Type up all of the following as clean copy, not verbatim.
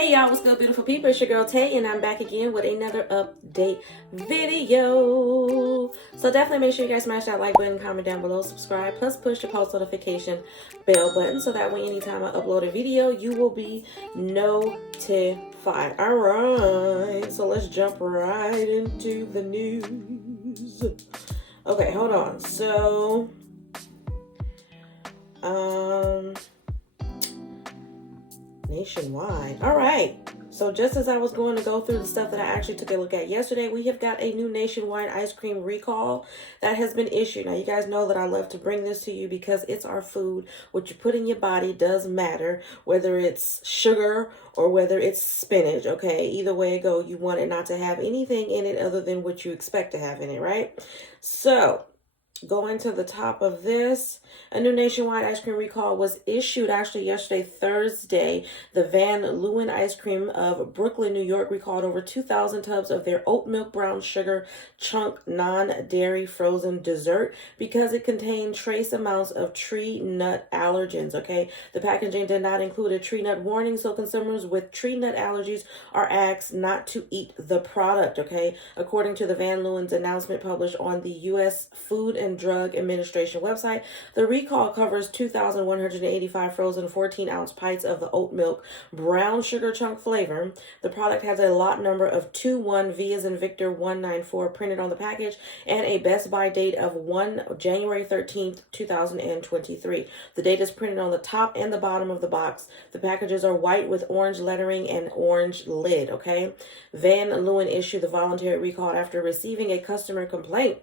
Hey y'all, what's good, beautiful people? It's your girl Tay, and I'm back again with another update video. So definitely make sure you guys smash that like button, comment down below, subscribe, plus push the post notification bell button so that way anytime I upload a video, you will be notified. Alright, so let's jump right into the news. Okay, hold on. So, nationwide. All right. So just as I was going to go through the stuff that I actually took a look at yesterday, we have got a new nationwide ice cream recall that has been issued. Now, you guys know that I love to bring this to you because it's our food. What you put in your body does matter, whether it's sugar or whether it's spinach, okay? Either way it go, you want it not to have anything in it other than what you expect to have in it, right? So, going to the top of this, a new nationwide ice cream recall was issued actually yesterday, Thursday. The Van Leeuwen Ice Cream of Brooklyn, New York recalled over 2,000 tubs of their oat milk brown sugar chunk non-dairy frozen dessert because it contained trace amounts of tree nut allergens, okay? The packaging did not include a tree nut warning, so consumers with tree nut allergies are asked not to eat the product, okay? According to the Van Leeuwen's announcement published on the U.S. Food and Drug Administration website, the recall covers 2,185 frozen 14-ounce pints of the oat milk brown sugar chunk flavor. The product has a lot number of 21V as in Victor 194 printed on the package and a best by date of January 13th, 2023. The date is printed on the top and the bottom of the box. The packages are white with orange lettering and orange lid, okay? Van Leeuwen issued the voluntary recall after receiving a customer complaint.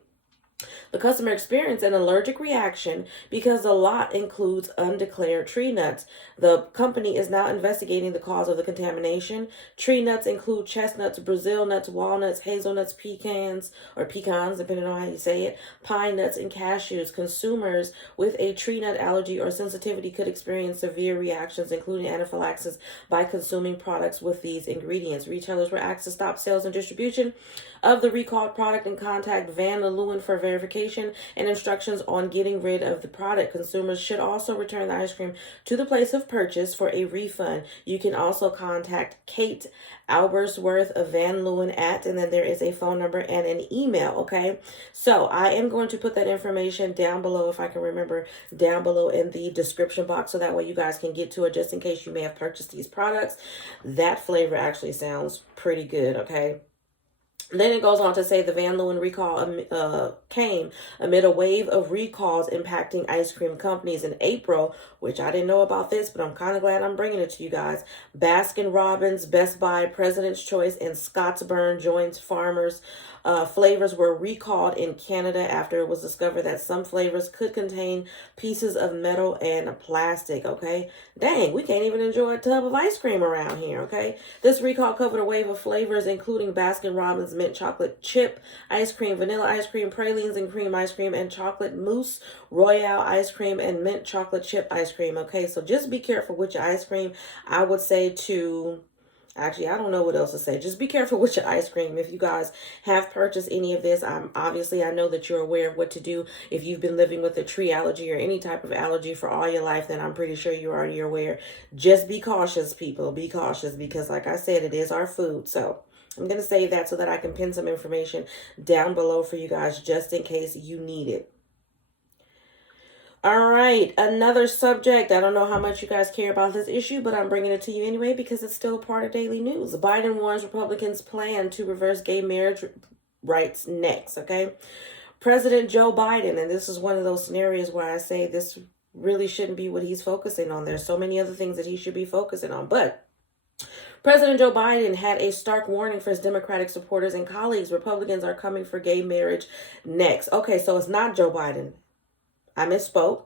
The customer experienced an allergic reaction because the lot includes undeclared tree nuts. The company is now investigating the cause of the contamination. Tree nuts include chestnuts, Brazil nuts, walnuts, hazelnuts, pecans, depending on how you say it, pine nuts, and cashews. Consumers with a tree nut allergy or sensitivity could experience severe reactions, including anaphylaxis, by consuming products with these ingredients. Retailers were asked to stop sales and distribution of the recalled product and contact Van Leeuwen for verification and instructions on getting rid of the product. Consumers should also return the ice cream to the place of purchase for a refund. You can also contact Kate Alberswerth of Van Leeuwen and then there is a phone number and an email, okay? So I am going to put that information down below, if I can remember, down below in the description box so that way you guys can get to it just in case you may have purchased these products. That flavor actually sounds pretty good, okay? Then it goes on to say the Van Leeuwen recall came amid a wave of recalls impacting ice cream companies in April, which I didn't know about this, but I'm kind of glad I'm bringing it to you guys. Baskin-Robbins, Best Buy, President's Choice, and Scottsburn Joint Farmers flavors were recalled in Canada after it was discovered that some flavors could contain pieces of metal and plastic, okay? Dang, we can't even enjoy a tub of ice cream around here, okay? This recall covered a wave of flavors, including Baskin-Robbins mint chocolate chip ice cream, vanilla ice cream, pralines and cream ice cream, and chocolate mousse, royale ice cream, and mint chocolate chip ice cream, okay? So just be careful with your ice cream. I would say to... Actually, I don't know what else to say. Just be careful with your ice cream. If you guys have purchased any of this, I know that you're aware of what to do. If you've been living with a tree allergy or any type of allergy for all your life, then I'm pretty sure you're already aware. Just be cautious, people. Be cautious because, like I said, it is our food. So I'm going to say that so that I can pin some information down below for you guys just in case you need it. All right, another subject. I don't know how much you guys care about this issue, but I'm bringing it to you anyway because it's still part of daily news. Biden warns Republicans plan to reverse gay marriage rights next, okay? President Joe Biden, and this is one of those scenarios where I say this really shouldn't be what he's focusing on. There's so many other things that he should be focusing on, but President Joe Biden had a stark warning for his Democratic supporters and colleagues. Republicans are coming for gay marriage next. Okay, so it's not Joe Biden. I misspoke.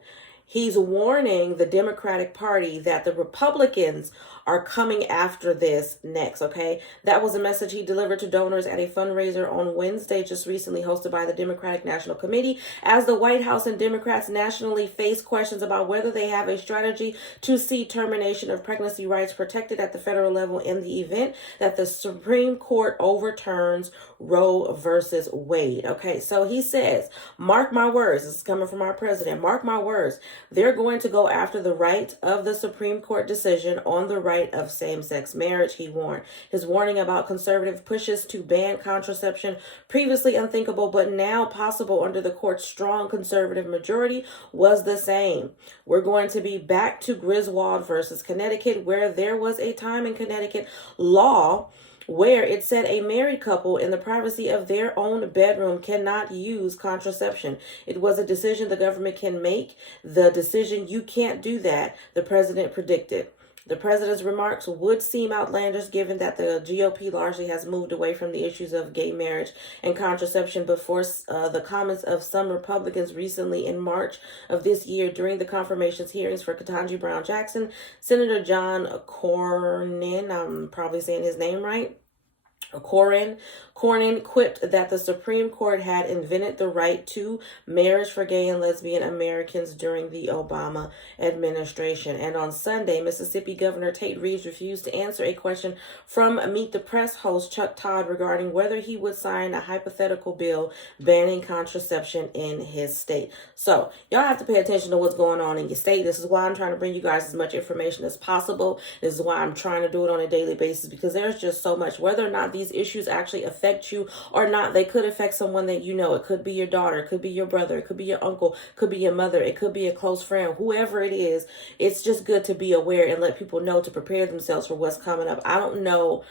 He's warning the Democratic Party that the Republicans are coming after this next, okay? That was a message he delivered to donors at a fundraiser on Wednesday, just recently hosted by the Democratic National Committee, as the White House and Democrats nationally face questions about whether they have a strategy to see termination of pregnancy rights protected at the federal level in the event that the Supreme Court overturns Roe versus Wade, okay? So he says, mark my words, this is coming from our president, mark my words, they're going to go after the right of the Supreme Court decision on the right of same-sex marriage, he warned. His warning about conservative pushes to ban contraception, previously unthinkable but now possible under the court's strong conservative majority, was the same. We're going to be back to Griswold versus Connecticut, where there was a time in Connecticut law where it said a married couple in the privacy of their own bedroom cannot use contraception. It was a decision the government can make. The decision you can't do that, the president predicted. The president's remarks would seem outlandish given that the GOP largely has moved away from the issues of gay marriage and contraception before the comments of some Republicans recently in March of this year during the confirmations hearings for Ketanji Brown Jackson. Senator John Cornyn, I'm probably saying his name right, Cornyn quipped that the Supreme Court had invented the right to marriage for gay and lesbian Americans during the Obama administration. And on Sunday, Mississippi Governor Tate Reeves refused to answer a question from Meet the Press host Chuck Todd regarding whether he would sign a hypothetical bill banning contraception in his state. So y'all have to pay attention to what's going on in your state. This is why I'm trying to bring you guys as much information as possible. This is why I'm trying to do it on a daily basis, because there's just so much. Whether or not these issues actually affect you or not, they could affect someone that you know. It could be your daughter, it could be your brother, it could be your uncle, it could be your mother, it could be a close friend, whoever it is. It's just good to be aware and let people know to prepare themselves for what's coming up. I don't know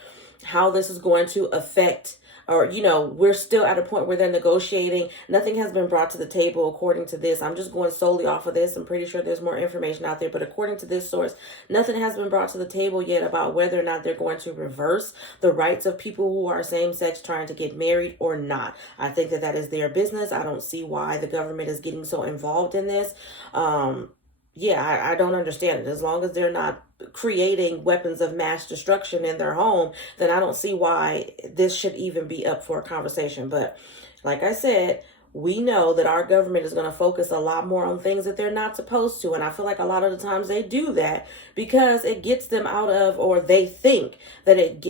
how this is going to affect, or, you know, we're still at a point where they're negotiating. Nothing has been brought to the table according to this. I'm just going solely off of this. I'm pretty sure there's more information out there, but according to this source, nothing has been brought to the table yet about whether or not they're going to reverse the rights of people who are same-sex trying to get married or not. I think that that is their business. I don't see why the government is getting so involved in this. I don't understand it. As long as they're not creating weapons of mass destruction in their home, then I don't see why this should even be up for a conversation. But like I said, we know that our government is going to focus a lot more on things that they're not supposed to. And I feel like a lot of the times they do that because it gets them out of, or they think that it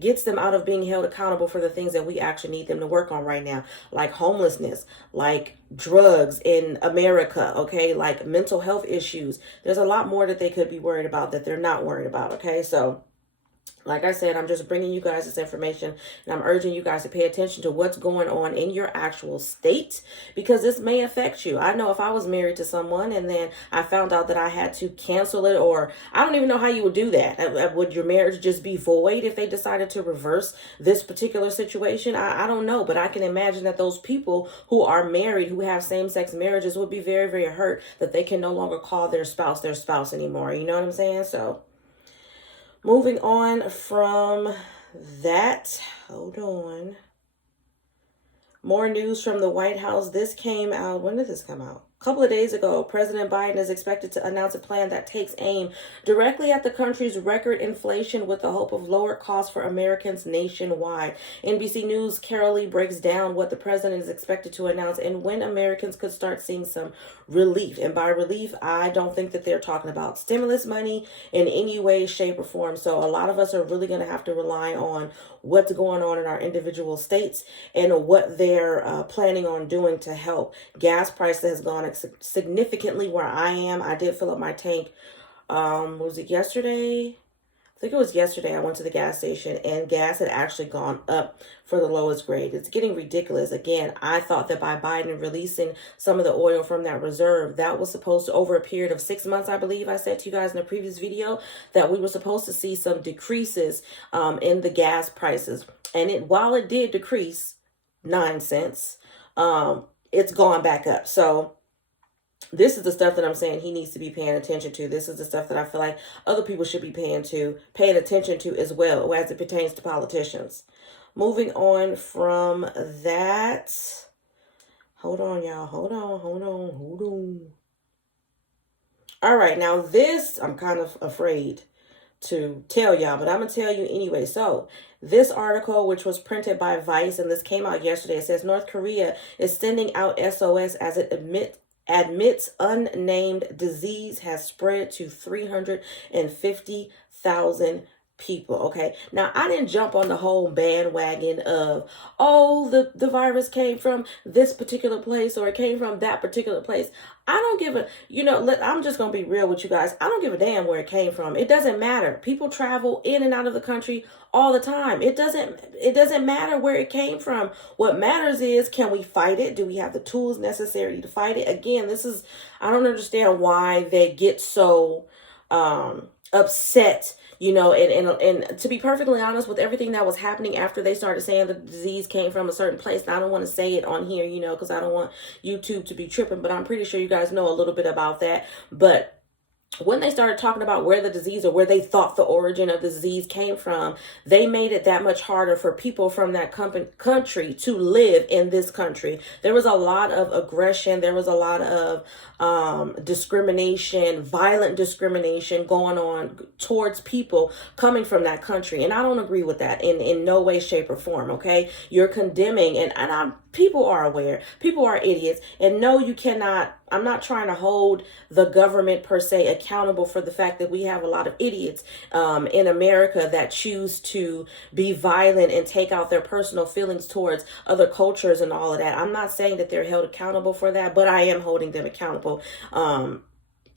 gets them out of being held accountable for the things that we actually need them to work on right now, like homelessness, like drugs in America, okay, like mental health issues. There's a lot more that they could be worried about that they're not worried about, okay? So like I said, I'm just bringing you guys this information, and I'm urging you guys to pay attention to what's going on in your actual state, because this may affect you. I know if I was married to someone and then I found out that I had to cancel it, or I don't even know how you would do that. Would your marriage just be void if they decided to reverse this particular situation? I don't know, but I can imagine that those people who are married, who have same-sex marriages, would be very, very hurt that they can no longer call their spouse anymore. You know what I'm saying? So moving on from that, hold on. More news from the White House. This came out, when did this come out? A couple of days ago. President Biden is expected to announce a plan that takes aim directly at the country's record inflation with the hope of lower costs for Americans nationwide. NBC News' Carol Lee breaks down what the president is expected to announce and when Americans could start seeing some relief. And by relief, I don't think that they're talking about stimulus money in any way, shape, or form. So a lot of us are really going to have to rely on what's going on in our individual states and what they're planning on doing to help. Gas prices has gone significantly where I am. I did fill up my tank. Was it yesterday? I think it was yesterday. I went to the gas station and gas had actually gone up for the lowest grade. It's getting ridiculous. Again, I thought that by Biden releasing some of the oil from that reserve, that was supposed to, over a period of 6 months, I believe I said to you guys in a previous video, that we were supposed to see some decreases in the gas prices. And while it did decrease 9 cents, it's gone back up. So this is the stuff that I'm saying he needs to be paying attention to. This is the stuff that I feel like other people should be paying attention to as well, as it pertains to politicians. Moving on from that. Hold on, y'all. Hold on. All right, now this, I'm kind of afraid to tell y'all, but I'm going to tell you anyway. So this article, which was printed by Vice, and this came out yesterday, it says North Korea is sending out SOS as it admits unnamed disease has spread to 350,000 people. Okay, now I didn't jump on the whole bandwagon of, oh, the virus came from this particular place or it came from that particular place. I don't give a, I'm just going to be real with you guys. I don't give a damn where it came from. It doesn't matter. People travel in and out of the country all the time. It doesn't matter where it came from. What matters is, can we fight it? Do we have the tools necessary to fight it? Again, I don't understand why they get so upset, and to be perfectly honest, with everything that was happening after they started saying the disease came from a certain place. And I don't want to say it on here, because I don't want YouTube to be tripping, but I'm pretty sure you guys know a little bit about that. But when they started talking about where the disease, or where they thought the origin of the disease came from, they made it that much harder for people from that country to live in this country. There was a lot of aggression. There was a lot of discrimination, violent discrimination going on towards people coming from that country. And I don't agree with that in no way, shape, or form. Okay, you're condemning, people are aware. People are idiots. And no, you cannot. I'm not trying to hold the government per se accountable for the fact that we have a lot of idiots in America that choose to be violent and take out their personal feelings towards other cultures and all of that. I'm not saying that they're held accountable for that, but I am holding them accountable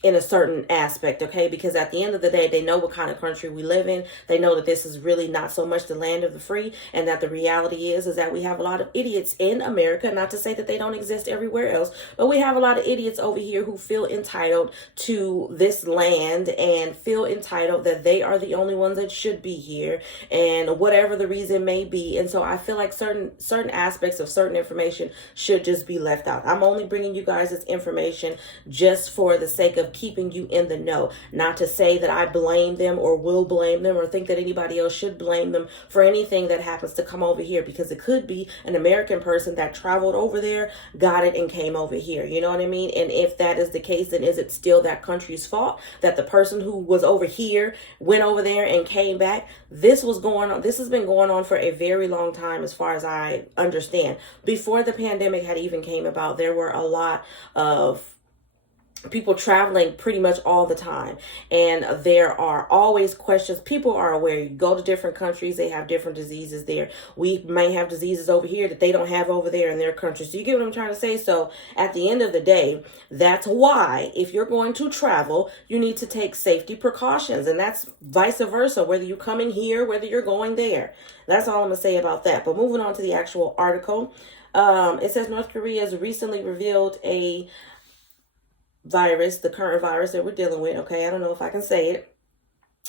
in a certain aspect, okay? Because at the end of the day, they know what kind of country we live in. They know that this is really not so much the land of the free, and that the reality is that we have a lot of idiots in America. Not to say that they don't exist everywhere else, but we have a lot of idiots over here who feel entitled to this land and feel entitled that they are the only ones that should be here, and whatever the reason may be. And so I feel like certain aspects of certain information should just be left out. I'm only bringing you guys this information just for the sake of keeping you in the know. Not to say that I blame them or will blame them or think that anybody else should blame them for anything that happens to come over here, because it could be an American person that traveled over there, got it, and came over here. You know what I mean? And if that is the case, then is it still that country's fault that the person who was over here went over there and came back? This has been going on for a very long time, as far as I understand. Before the pandemic had even came about, there were a lot of people traveling pretty much all the time, and there are always questions. People are aware. You go to different countries, they have different diseases there. We may have diseases over here that they don't have over there in their countries. Do you get what I'm trying to say? So at the end of the day, that's why if you're going to travel, you need to take safety precautions, and that's vice versa, whether you're coming here, whether you're going there. That's all I'm gonna say about that. But moving on to the actual article, it says North Korea has recently revealed a virus, the current virus that we're dealing with. Okay, I don't know if I can say it.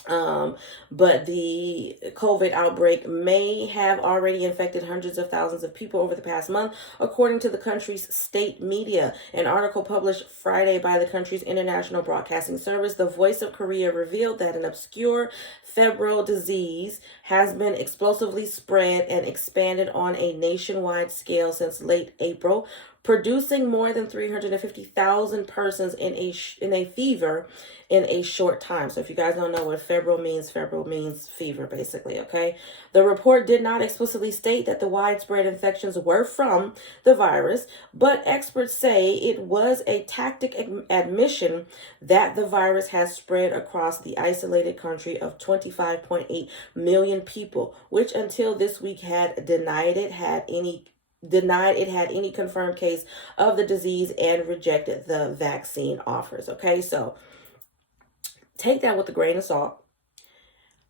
But the COVID outbreak may have already infected hundreds of thousands of people over the past month, according to the country's state media. An article published Friday by the country's international broadcasting service, The Voice of Korea, revealed that an obscure febrile disease has been explosively spread and expanded on a nationwide scale since late April, producing more than 350,000 persons in a fever in a short time. So if you guys don't know what febrile means fever, basically, okay? The report did not explicitly state that the widespread infections were from the virus, but experts say it was a tacit admission that the virus has spread across the isolated country of 25.8 million people, which until this week had denied it had any confirmed case of the disease and rejected the vaccine offers. Okay, so take that with a grain of salt.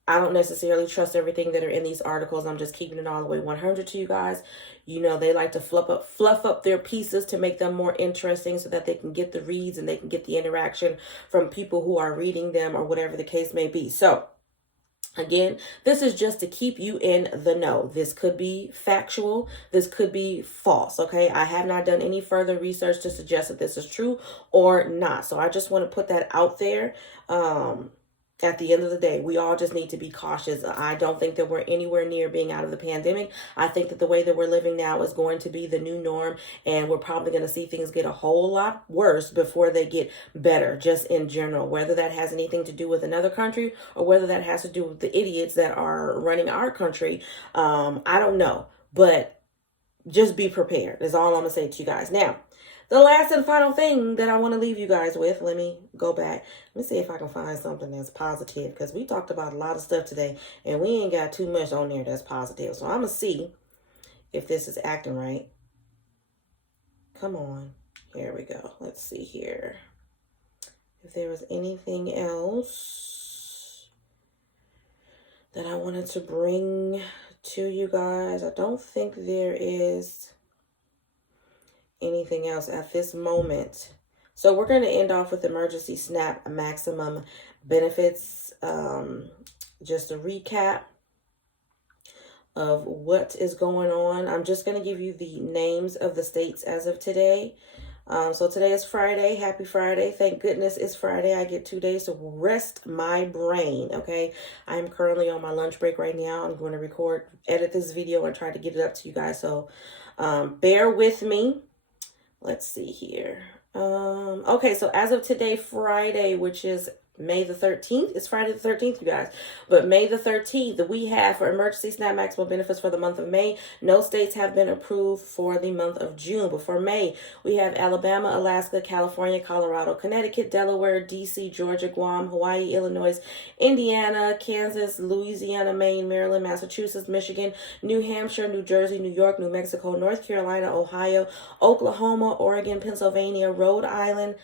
I don't necessarily trust everything that are in these articles. I'm just keeping it all the way 100 to you guys. You know, they like to fluff up their pieces to make them more interesting so that they can get the reads and they can get the interaction from people who are reading them or whatever the case may be. So again, this is just to keep you in the know. This could be factual. This could be false. Okay, I have not done any further research to suggest that this is true or not. So I just want to put that out there. At the end of the day, we all just need to be cautious. I don't think that we're anywhere near being out of the pandemic. I think that the way that we're living now is going to be the new norm, and we're probably going to see things get a whole lot worse before they get better, just in general. Whether that has anything to do with another country or whether that has to do with the idiots that are running our country, I don't know. But just be prepared is all I'm going to say to you guys. Now, the last and final thing that I want to leave you guys with, let me go back. Let me see if I can find something that's positive, because we talked about a lot of stuff today and we ain't got too much on there that's positive. So I'm going to see if this is acting right. Come on. Here we go. Let's see here. If there was anything else that I wanted to bring to you guys. I don't think there is anything else at this moment. So we're going to end off with emergency SNAP maximum benefits. Just a recap of what is going on. I'm just going to give you the names of the states as of today. So today is Friday. Happy Friday. Thank goodness it's Friday. I get 2 days to rest my brain, okay? I'm currently on my lunch break right now. I'm going to edit this video and try to get it up to you guys. So bear with me. Let's see here. Okay, so as of today, Friday, which is May the 13th. It's Friday the 13th, you guys. But May the 13th, we have for emergency SNAP maximum benefits for the month of May. No states have been approved for the month of June. But for May, we have Alabama, Alaska, California, Colorado, Connecticut, Delaware, DC, Georgia, Guam, Hawaii, Illinois, Indiana, Kansas, Louisiana, Maine, Maryland, Massachusetts, Michigan, New Hampshire, New Jersey, New York, New Mexico, North Carolina, Ohio, Oklahoma, Oregon, Pennsylvania, Rhode Island,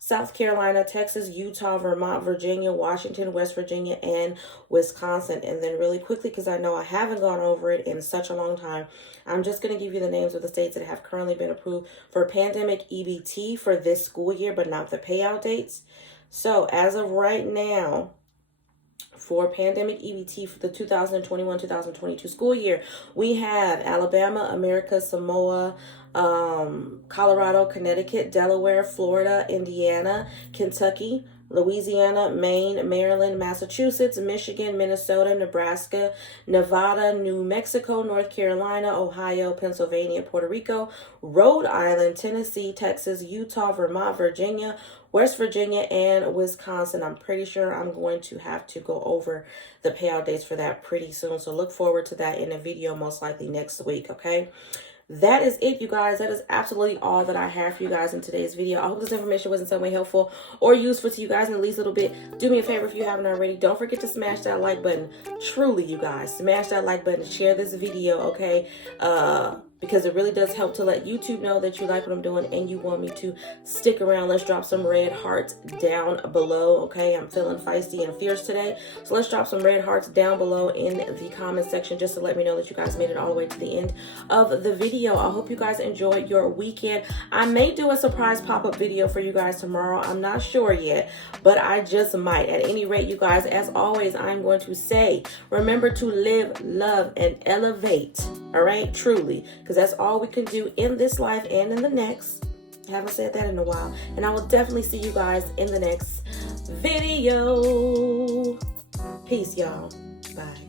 South Carolina, Texas, Utah, Vermont, Virginia, Washington, West Virginia, and Wisconsin. And then really quickly, because I know I haven't gone over it in such a long time, I'm just going to give you the names of the states that have currently been approved for pandemic EBT for this school year, but not the payout dates. So as of right now, for pandemic EBT for the 2021-2022 school year, we have Alabama, America, Samoa, Colorado, Connecticut, Delaware, Florida, Indiana, Kentucky, Louisiana, Maine, Maryland, Massachusetts, Michigan, Minnesota, Nebraska, Nevada, New Mexico, North Carolina, Ohio, Pennsylvania, Puerto Rico, Rhode Island, Tennessee, Texas, Utah, Vermont, Virginia, West Virginia, and Wisconsin. I'm pretty sure I'm going to have to go over the payout dates for that pretty soon. So look forward to that in a video most likely next week, okay? That is it, you guys. That is absolutely all that I have for you guys in today's video. I hope this information was in some way helpful or useful to you guys in at least a little bit. Do me a favor if you haven't already. Don't forget to smash that like button. Truly, you guys, smash that like button. Share this video, okay? Because it really does help to let YouTube know that you like what I'm doing and you want me to stick around. Let's drop some red hearts down below, okay? I'm feeling feisty and fierce today. So let's drop some red hearts down below in the comment section just to let me know that you guys made it all the way to the end of the video. I hope you guys enjoyed your weekend. I may do a surprise pop-up video for you guys tomorrow. I'm not sure yet, but I just might. At any rate, you guys, as always, I'm going to say, remember to live, love, and elevate, all right? Truly. Because that's all we can do in this life and in the next. I haven't said that in a while. And I will definitely see you guys in the next video. Peace, y'all. Bye.